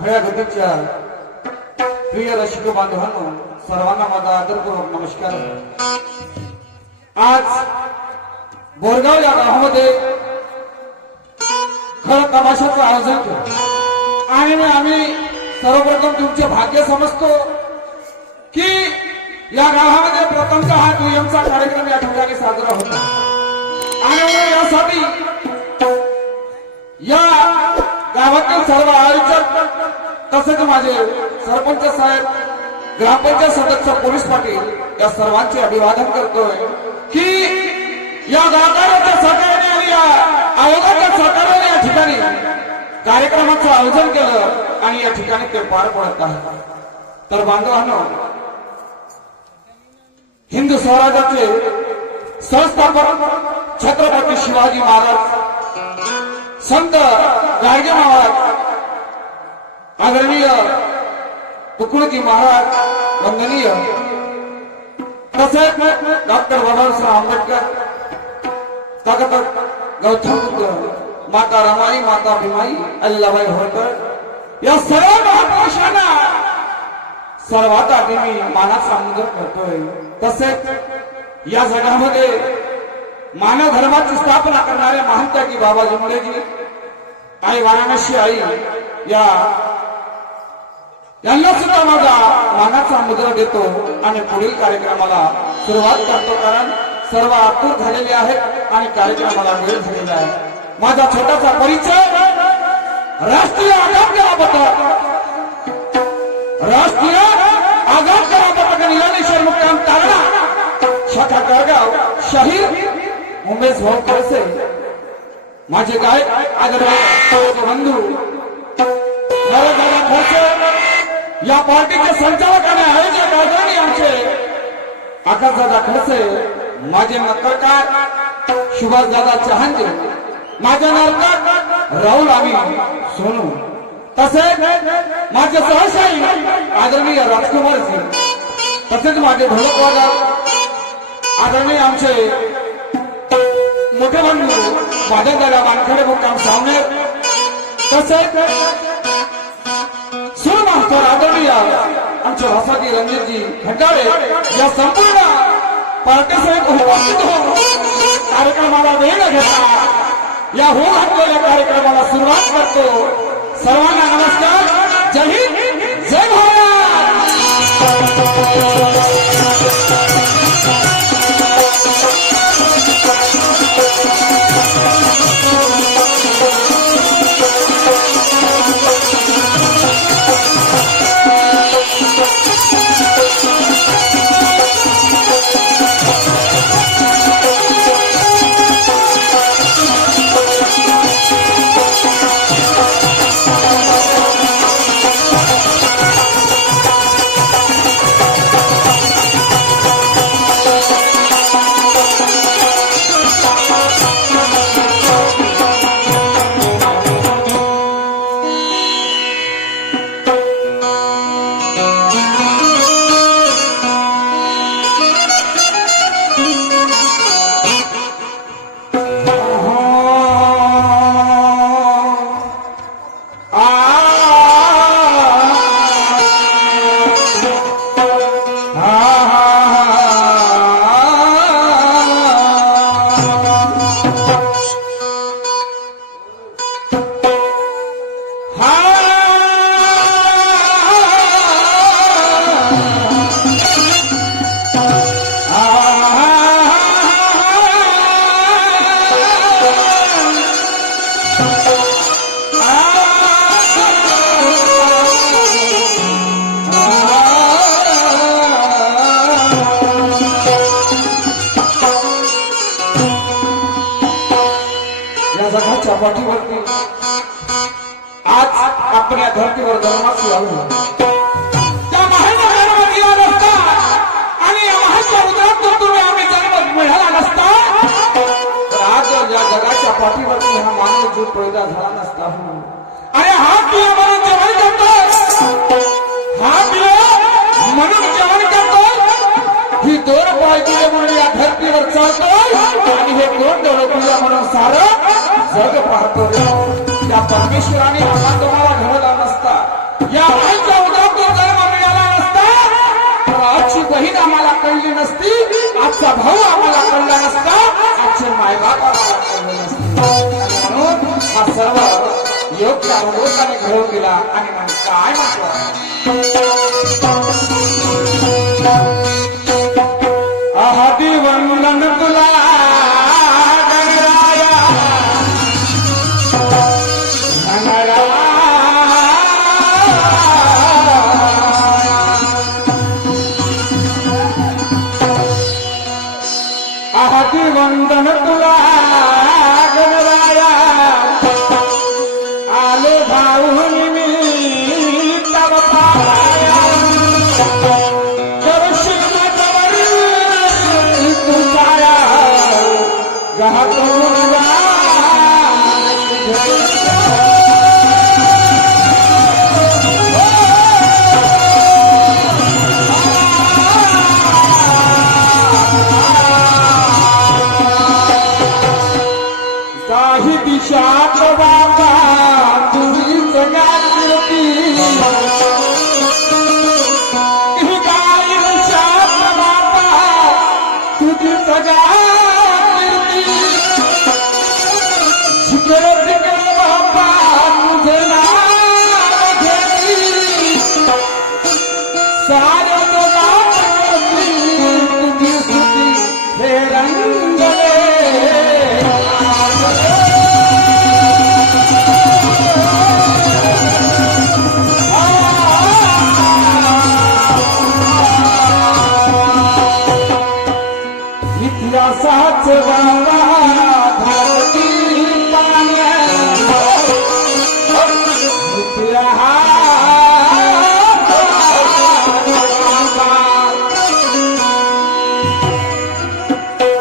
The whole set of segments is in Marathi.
खऱ्या गतीच्या प्रिय रसिक बांधवांनो, सर्वांना माझा आदरपूर्वक नमस्कार। आज बोरगाव या गावामध्ये खरं तमाशाचं आयोजन केलं आणि आम्ही सर्वप्रथम तुमचे भाग्य समजतो की या गावामध्ये प्रथमतः हा दुय्यमचा कार्यक्रम या ठिकाणी साजरा होता आणि यासाठी या गावातील सर्व आयोजक तसेच माझे सरपंच साहेब, ग्रामपंचायत सदस्य, पोलीस पाटील या सर्वांचे अभिवादन करतोय की या गावकऱ्यांच्या सहकार्याने आणि या आयोगाच्या सहकार्याने या ठिकाणी कार्यक्रमाचं आयोजन केलं आणि या ठिकाणी ते पार पडत आहे। तर बांधवांनो, हिंदू स्वराज्याचे संस्थापक छत्रपती शिवाजी महाराज, संत गाडगे महाराज, आदरणीय तुकडोजी महाराज वंदनीय, तसेच डॉक्टर बाबासाहेब आंबेडकर, तथागत गौतम बुद्ध, माता रमाई, माता भीमाई, अहिल्याबाई होळकर या सर्व महापुरुषांना सर्वात आधी मी मानाचा मुजर करतोय। तसेच या जगामध्ये मानव धर्माची स्थापना करणारे महान त्यागी बाबा जुमलेजी, आई वाराणसी आई यांना सुद्धा माझा मानाचा मुद्रा देतो आणि पुढील कार्यक्रमाला सुरुवात करतो, कारण सर्व आतुर झालेले आहेत आणि कार्यक्रमाला वेळ झालेला आहे। माझा छोटासा परिचय राष्ट्रीय आघात पथक निलानेश्वर मुक्काम तारणा शाखा कारगाव शहीद उमेश भाऊ खडसे, माझे गायक आदरणीय बंधू दादा खडसे, या पार्टीचे संचालक आणि आयोजक आदरणीय आमचे आकाशदादा खडसे, माझे पत्रकार सुभाषदादा चहांजे, माझे नर्तक राहुल आम्ही सोनू, तसेच माझे सहशाही आदरणीय राजकुमार सिंग, तसेच माझे ढोलकवादक आदरणीय आमचे मोठे बंधू माझे दादा वानखडे मुक्काम सावनेर, तसेच सुरमास्तर आदरणीय आमचे भासाजी रणजितजी खंडाळे या संपूर्ण पार्टीसहित उपस्थित होऊन कार्यक्रमाला वेळ घेता या होऊ घातलेल्या कार्यक्रमाला सुरुवात करतो। सर्वांना नमस्कार, जय हिंद, जय भारत। पाठीवरती आज आपण या धर्तीवर जन्मास आलो, त्या महानगरामध्ये गेला नसता आणि या महासमुद्रात तुम्ही आम्ही जन्म मिळाला नसता तर आज या जगाच्या पाठीवरती हा मानव जीव पैदा झाला नसता। अरे हा पिया म्हणून जेवण करतो, हा पिया म्हणून जेवण करतो, ही दोन पाय दिले म्हणून या धर्तीवर चालतो आणि हे दोन डोळे पिया म्हणून सारं जग पाहतो। त्या परमेश्वराने आम्हाला तुम्हाला घडवला नसता आमचा भाऊ आम्हाला कळला नसता, आमचे मायबाप आम्हाला कळले नसते. म्हणून हा सर्व योग्य अवबोधाने घडवून दिला. आणि मग काय म्हटलं, आहादी वंदन तुला गणराया, आहादी वंदन तुला गणराया, आले धावून मी तव पाया, करशील माझ्यावरी तू छाया, गहा करून गा काही दिशात बाबा तुझीच गाती, ही काही दिशात बाबा तुझीच गाती, जिकडे तिकडे बाबा तुझे नाव घेती, सारे जगात तुझी स्तुती हे रंगले. इतिहासाच बाबा धरती पाण्या,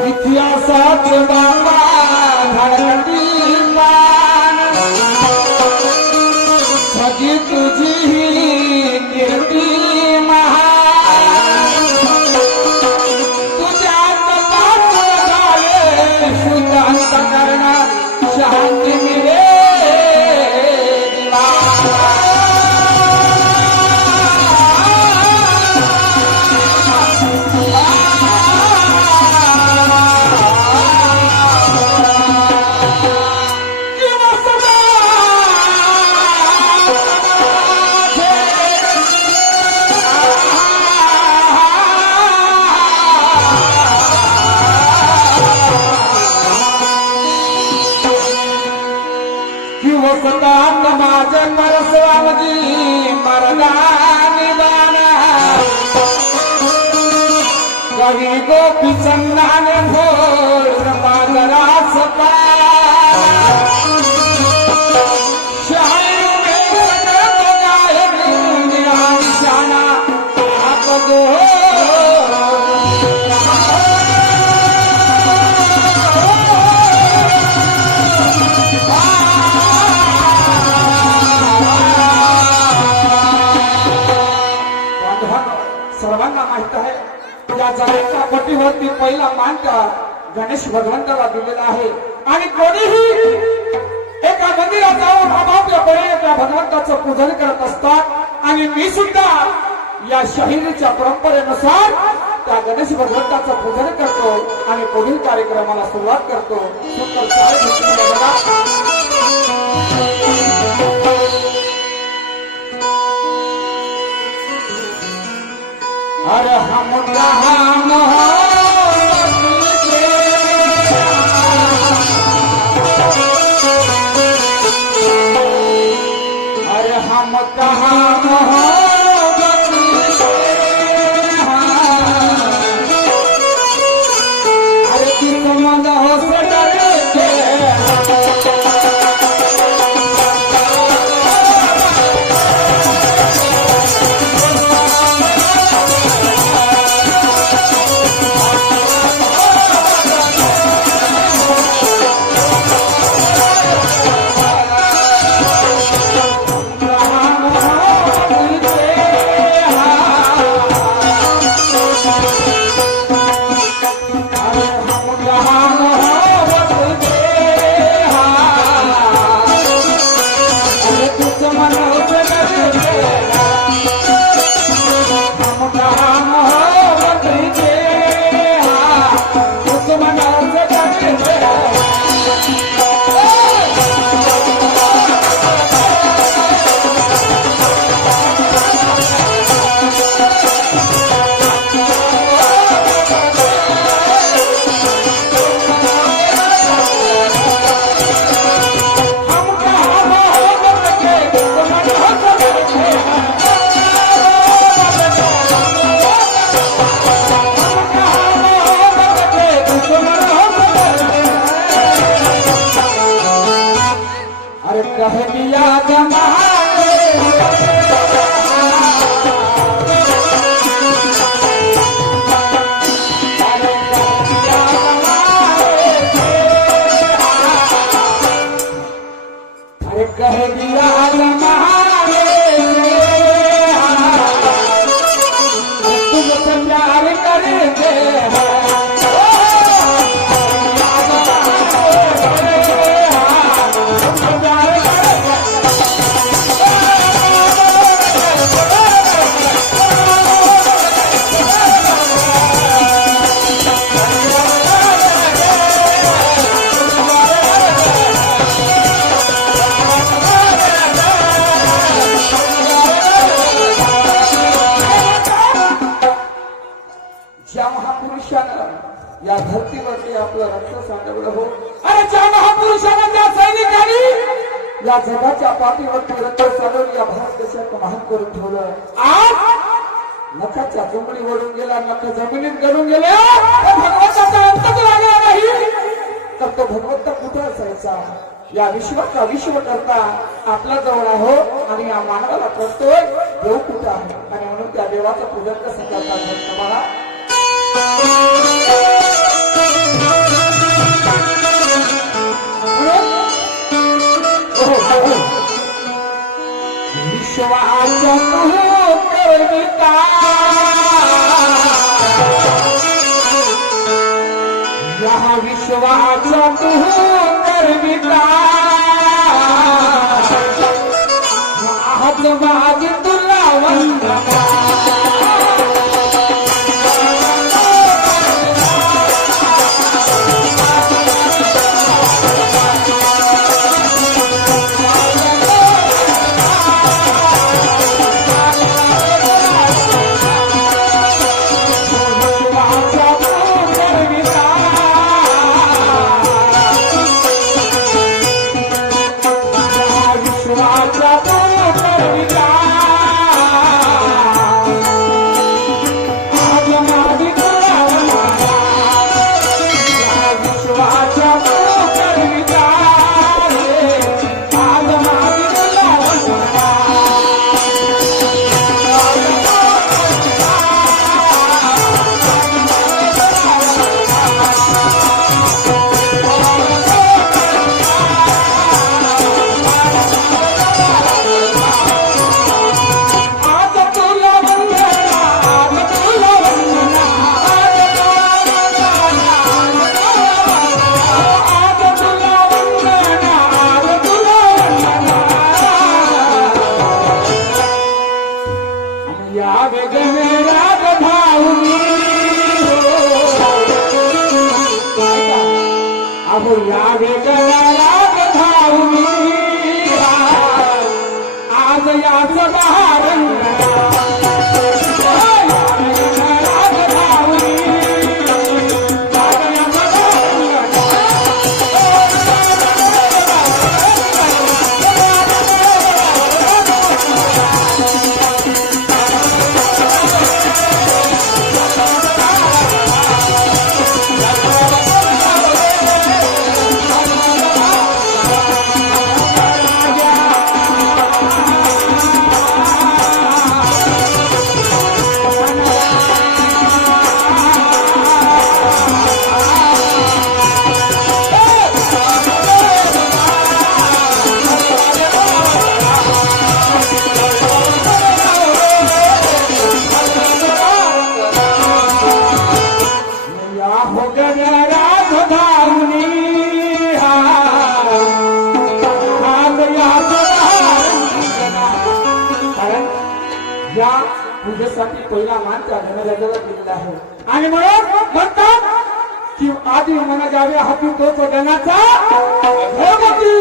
इतिहासाच बाबा धरती पाण्या, सगळी तुझी कीर्ती महान, शुद्धांत करणा शांती मिळे दिवा. वसतात माझे परस्वामजी मरदानी दाना, कवी गोपी चंदाने भोर पादरास पाना, शाही में सगळं गायनी निशाना आप गो सर्वांना माहित आहे. या जगाच्या पटीवरती पहिला मान त्या गणेश भगवंताला दिलेला आहे. आणि कोणीही एका मंदिरात जाऊन अभाव्यपणे त्या भगवंताचं पूजन करत असतात. आणि मी सुद्धा या शहिरीच्या परंपरेनुसार त्या गणेश भगवंताचं पूजन करतो आणि पुढील कार्यक्रमाला सुरुवात करतो. अरे हम अरे हम कहाँ अरे किस मंद हो से डरे कह दिया जमाने कह दिया जमाने तुझसे प्यार करेंगे या धरतीवरती आपलं रक्त सांडवलं हो. अरे ज्या महापुरुषांना त्या सैनिकांनी या जगाच्या पाठीवरती रक्त सांडवलं या भारत देशात महान करून ठेवलं. आज नखाच्या जमिनीवरून गेला नख जमिनीत गळून गेले भगवंताचा अंतच लागला नाही तर तो भगवंत कुठे असायचा. या विश्वाचा विश्व करता आपला जवळ हो आणि या मानवाला करतोय देव कुठं आहे आणि म्हणून त्या देवाचं पूजन कसं करतात तुम्हाला विश्वाचा तू करविता यहाँ विश्वाचा तू करविता आज माझ तुला वंदना आज याच बहार या पूजेसाठी पहिला मान त्या धनराजाला दिलेला आहे आणि म्हणून म्हणतात की आधी मना जावे हाती तो गणाचा भोगती.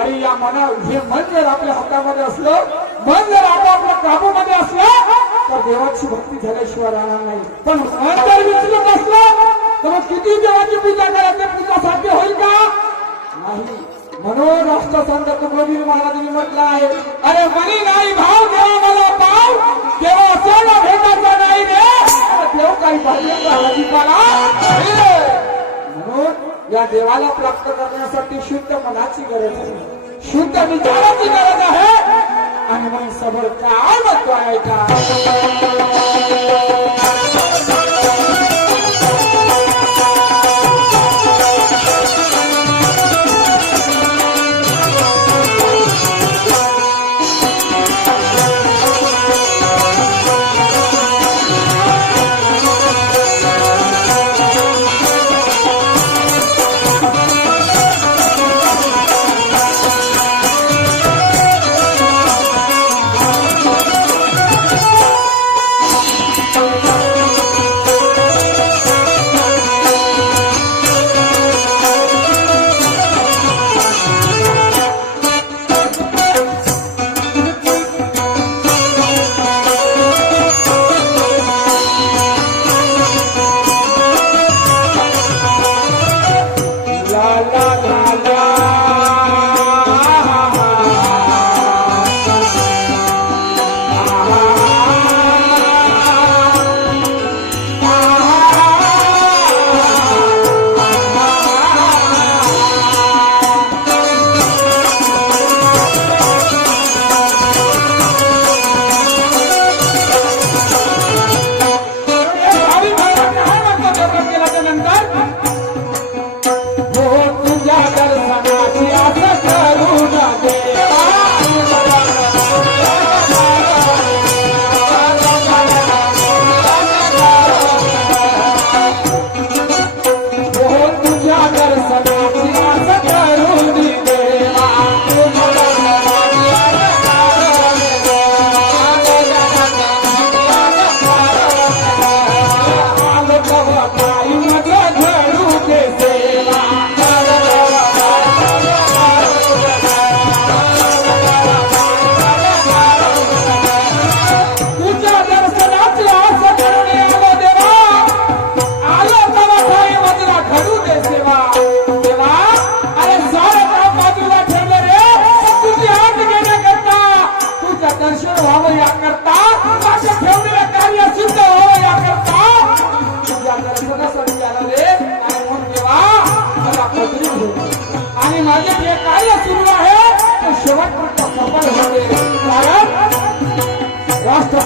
अरे या मना हे मन जर आपल्या हातामध्ये असलं मन जर आपल्या काबूमध्ये असलं तर देवाची भक्ती झाल्याशिवाय राहणार नाही. पण मन जर विचलत असलं तर मग किती देवाची पूजा करायची पूजा साध्य होईल का नाही. म्हणून राष्ट्रसंत तुकोजी महाराजांनी म्हटलं आहे अरे मनी नाही भाव देवा मला पाव देवा असेल भेटायचा नाही रे देव काही पाहिजे म्हणून या देवाला प्राप्त करण्यासाठी शुद्ध मनाची गरज आहे. शुद्ध विचाराची गरज आहे आणि मग सबर काय म्हणतो आहे का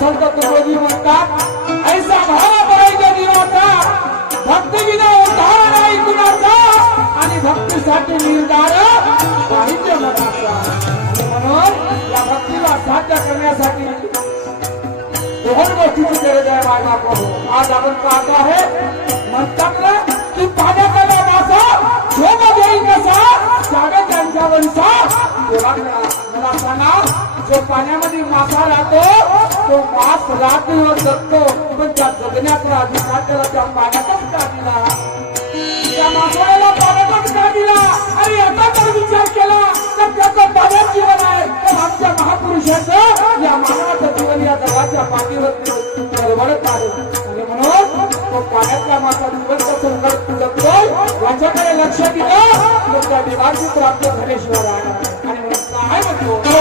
संत तुकोजी म्हणतात ऐसा भाव करायचा जीवाचा भक्ती विना उद्धार नाही कुणाचा आणि भक्तीसाठी निर्धार पाहिजे मनाचा म्हणून या भक्तीला साध्य करण्यासाठी दोन गोष्टीची गरज आहे माझा प्रभू आज आपण पाहतो आहे म्हणतात ना की पाण्याला मासा झोप देईल कसा जागा त्यांच्यावर मला सांगा जो पाण्यामध्ये मासा राहतो तो मास रात्रीवर जगतो पण त्या जगण्याचा अधिकार त्याला त्या पाण्यातच का दिला त्या मासवाळ्याला पाण्यातच का दिला आणि याचा जर विचार केला तर त्याचं पाण्यात जीवन आहे तर आमच्या महापुरुषाचं या मानवाचं जीवन या जगाच्या पाठीवरती परवडत आहे आणि म्हणून तो पाण्यातल्या मासा जीवन कसं जगतोय याच्याकडे लक्ष दिलं तर त्या विभागची प्राप्त झाल्याशिवाय राहणार आणि म्हणून काय म्हणतो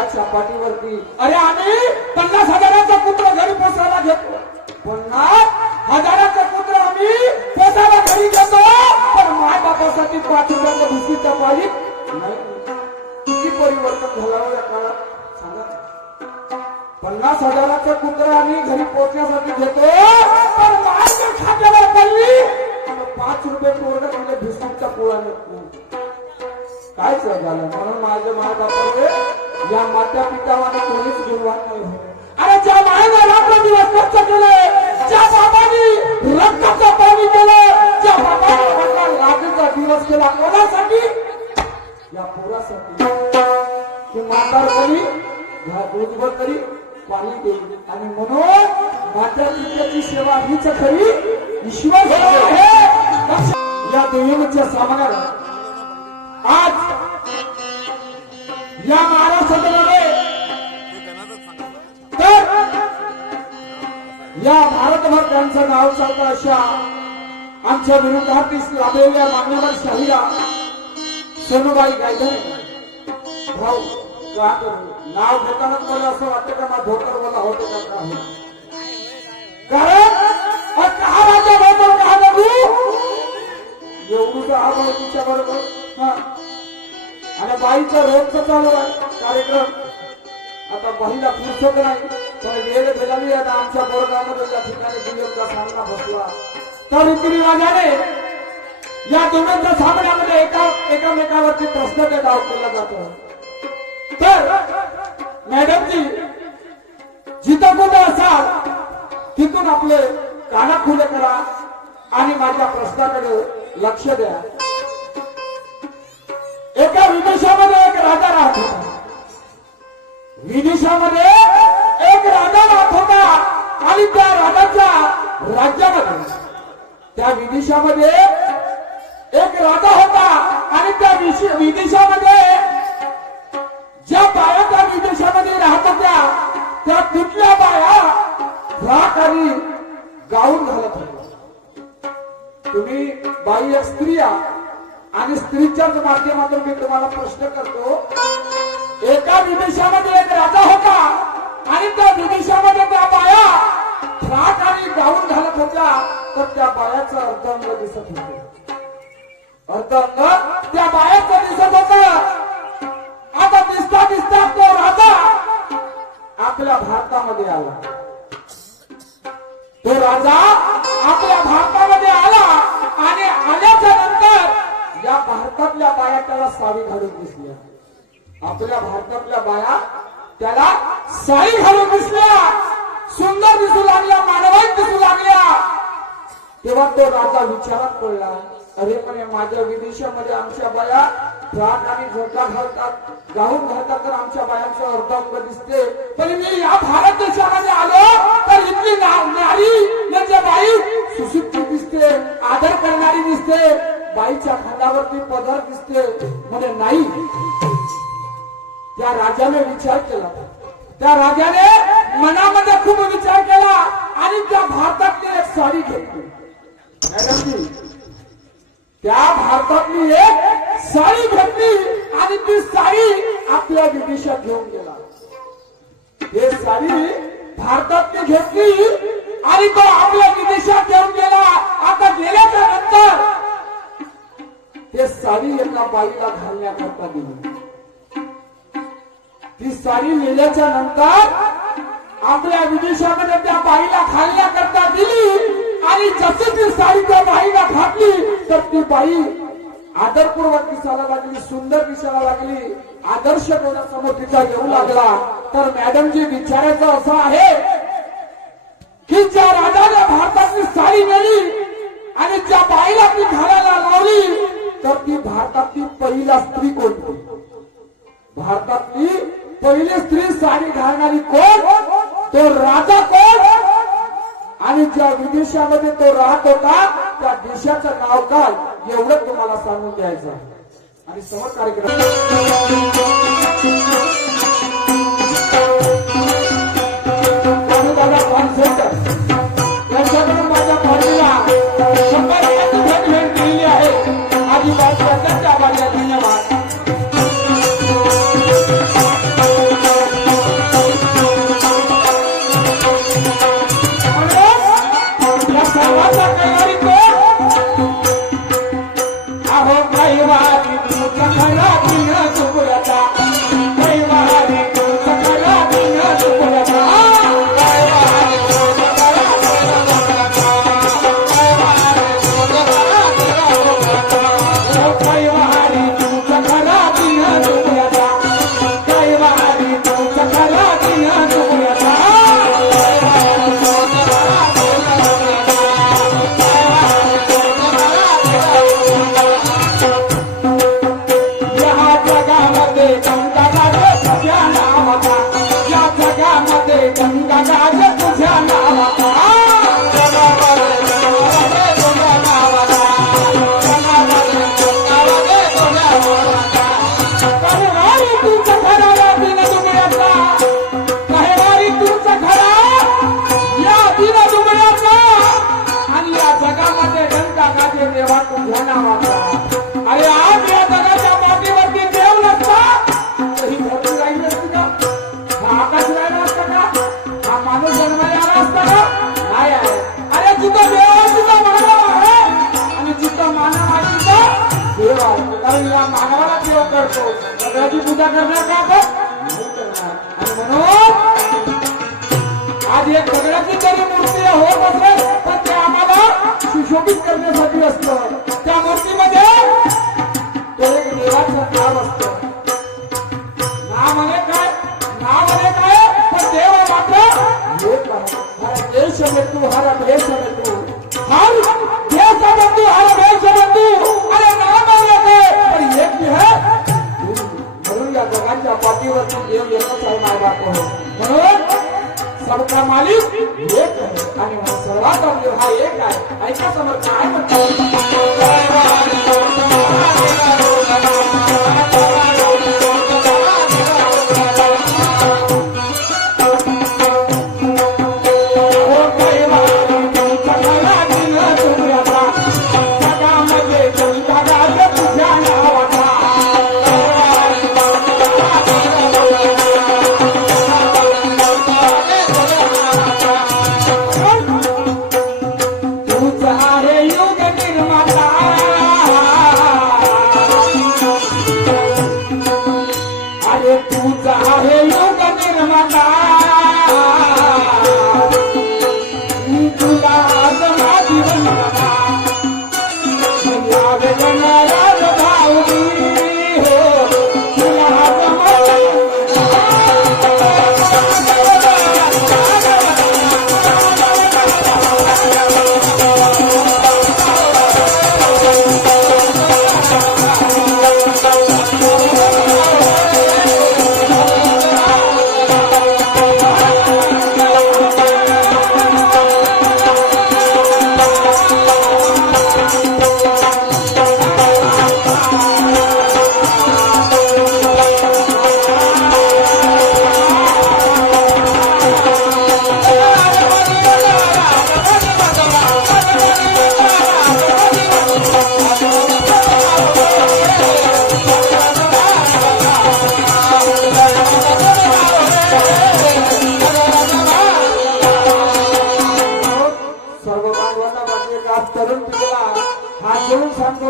एकाच्या पाठीवरती. अरे आम्ही 50,000चा कुत्र घरी पोसायला घेतो, 50,000चा कुत्र आम्ही पोसायला घरी घेतो, पण माय बापासाठी 5 रुपयाचं बिस्किटचा पाकिट नाही. किती परिवर्तन झालं या काळात सांगा. 50,000चा कुत्र आम्ही घरी पोचण्यासाठी घेतो, पण माय खात्यावर पडली 5 रुपये पोरग तुला बिस्किटचा पोळा नको. काय झालं म्हणून माझ्या माय बापाने या माता पितावाने कोणीच गुणवान नाही. अरे ज्या मायने रात्र दिवस कष्ट केले, ज्या बाबांनी रक्ताचं पाणी केलं, ज्या बाबांनी रात्रीचा दिवस केला कोणासाठी? या पोरासाठी. की म्हातारपणी ह्या दूधभर तरी पाणी देईल. आणि म्हणून माता पित्याची सेवा हीच खरी ईश्वर आहे. या देवीच्या सामन्यात आज या महाराष्ट्रामध्ये तर या भारतभर त्यांचं नाव चालतं अशा आमच्या विरोधात लाभलेल्या मान्यवर शाहीरा सोनूबाई गायधनी भाऊ. का नाव घेतानाच मला असं वाटतं का माझा धोतर मला होतो का? कारण हा राजा बरोबर का बघू एवढं हा बघ तिच्या बरोबर. आणि बाईचा रोजचा चालू आहे कार्यक्रम. आता बाईला फुरसत नाही, पण वेळ दिलेली आहे. आमच्या बोर्डामध्ये या ठिकाणी दुय्यमचा सामना बसला तर रीतिरिवाजाने या दोघांच्या सामन्यामध्ये एकामेकावरती प्रश्न डाव केला जातो. तर मॅडमजी जिथं कुठं असाल तिथून आपले काना खुले करा आणि माझ्या प्रश्नाकडे लक्ष द्या. एका विदेशामध्ये एक राजा राहत होता. विदेशामध्ये एक राजा राहत होता आणि त्या राजाच्या राज्यामध्ये त्या विदेशामध्ये एक राजा होता आणि त्या विदेशामध्ये ज्या बाया त्या विदेशामध्ये राहत होत्या त्या तिथल्या बाया राख आणि गाऊन घालत होत्या. तुम्ही बाई एक स्त्री आणि स्त्रीच्याच माध्यमातून मी तुम्हाला प्रश्न करतो. एका विदेशामध्ये एक राजा होता आणि त्या विदेशामध्ये त्या बाया फ्राक आणि गाऊन घालत होत्या, तर त्या बायाचं अर्धांग दिसत होतं. अर्धांग त्या बायाचं दिसत होतं. आता दिसता दिसता तो राजा आपल्या भारतामध्ये आला. तो राजा आपल्या भारतामध्ये आला आणि आल्याच्या नंतर या भारतातल्या बाया त्याला साडी घालून दिसल्या. आपल्या भारतातल्या बाया त्याला साडी घालून दिसल्या, सुंदर दिसू लागल्या, मानवाईत दिसू लागल्या. तेव्हा तो राजा विचारात पडला. अरे म्हणे माझ्या विदेशामध्ये आमच्या बाया फ्राक आणि झोका घालतात, गाऊन घालतात, तर आमच्या बायांचं अर्धांग दिसते. पण मी या भारत देशामध्ये आलो तर इथली नारी म्हणजे बाई सुशिक्षित दिसते, आदर करणारी दिसते, बाईच्या खांद्यावरती पदर दिसते. म्हणे नाही. त्या राजाने विचार केला. त्या राजाने मनामध्ये खूप विचार केला आणि त्या भारतातली एक साडी घेतली. मॅडमजी त्या भारतातली एक साडी घेतली आणि ती साडी आपल्या विदेशात घेऊन गेला. हे साडी भारतातली घेतली आणि तो आपल्या विदेशात घेऊन गेला. आता गेल्याच्या नंतर ते साडी एका बाईला घालण्याकरता दिली. ती साडी नेल्याच्या नंतर आपल्या विदेशामध्ये त्या बाईला घालण्याकरता दिली आणि जशी ती साडी त्या बाईला घातली तर ती बाई आदरपूर्वक दिसायला लागली, सुंदर दिसायला लागली, आदर्श कोणासमोर तिचा येऊ लागला. तर मॅडमजी विचारायचं असं आहे की ज्या राजाने भारतातली साडी नेली आणि ज्या बाईला ती घालायला लावली तर ती भारतातली पहिला स्त्री कोणती? भारतातली पहिली स्त्री साडी घालणारी कोण? तो राजा कोण? आणि ज्या विदेशामध्ये तो राहत होता त्या देशाचं नाव काय एवढं तुम्हाला सांगून द्यायचं. आणि समोर कार्यक्रम त्यांच्याकडून माझ्या पार्टीला 100 भेट दिलेली आहे. आदिवासी धन्यवाद. नावाचा. अरे आज या जगाच्या पाठीवरती देव नसता तर ही धरती राहिली असती का? हा आकाश राहिला असता का? हा माणूस जन्माला आला असता का? नाही आहे. अरे जिथं देव आहे तिथं मानव आहे आणि जिथं मानव आहे तिथं देव आहे. कारण या मानवाला देव करतो, सगळ्याची पूजा करणार का आपण? नाही करणार. आणि म्हणून आज एक सगळ्याची जरी मूर्ती होत असेल पण ते आम्हाला सुशोभित करण्यासाठी असतं. त्या मूर्तीमध्ये तो एक देवाचं नाव असतं. नावाने काय पण देव मात्र एक आहे. हर देश में तू, हर देश में तू, हर देश में तू, हर देश में तू. अरे नाम आहे पण एक भी है. म्हणून या जगाच्या पाठीवरती देव एकच आहे माय बाप हो. म्हणून सबका मालिक एक आहे आणि सर्वात देव हा एक आहे. ऐका समोर काय म्हणतात.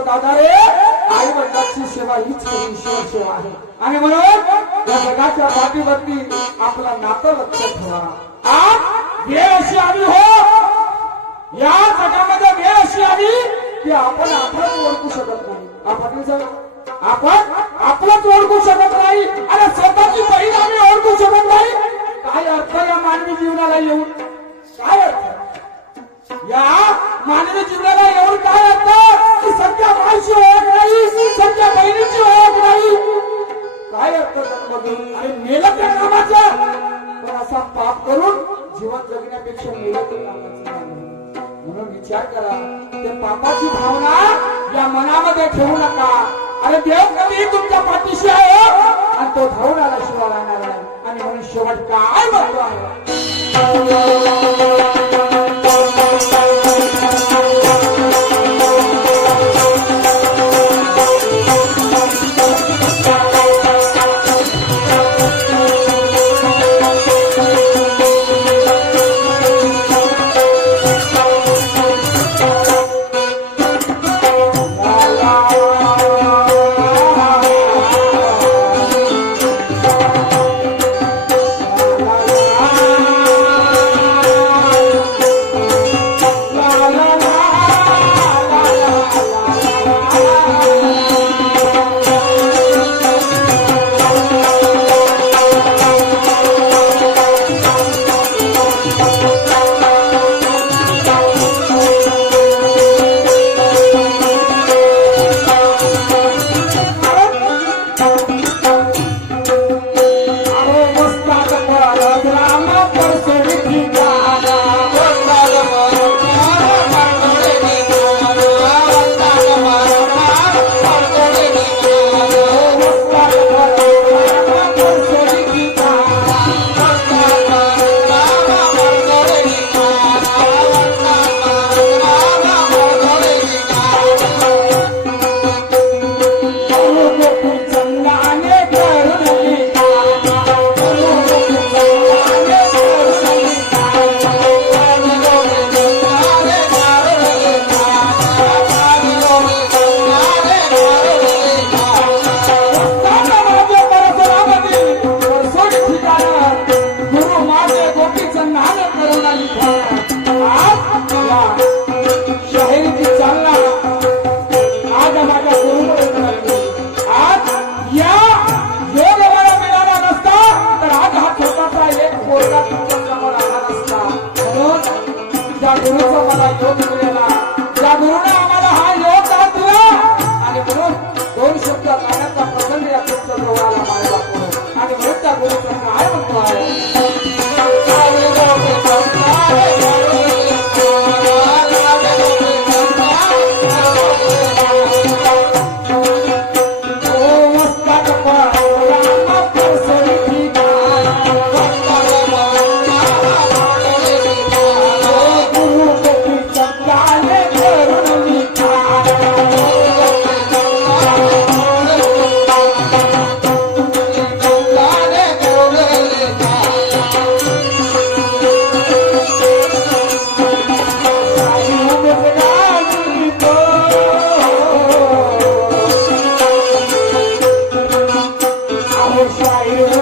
दादा रे आई वडिलांची सेवा हीच ईश्वर सेवा आहे. आणि म्हणून या जगाच्या पाठीवरती आपला नातं लक्षात ठेवा. आज वेळ अशी आली हो, या जगामध्ये वेळ अशी आली की आपण आपलंच ओळखू शकत नाही. आपण आपलंच ओळखू शकत नाही आणि स्वतःची बहीण आम्ही ओळखू शकत नाही. काय अर्थ या मानवी जीवनाला येऊन? काय अर्थ या मानवी जीवनाला येऊन? काय अर्थ की सध्या भाईची ओळख नाही, सध्या बहिणीची ओळख नाही. काय अर्थ जन्म घेऊन आणि मेलं त्या कामाचं? पण असा पाप करून जीवन जगण्यापेक्षा मेलं त्या कामाचं नाही. म्हणून विचार करा, त्या पापाची भावना या मनामध्ये ठेवू नका. अरे देव कधीही तुमच्या पाठीशी आहे आणि तो धावून आल्याशिवाय राहणार नाही. आणि म्हणून शेवट काय म्हणतो आहे शाहीर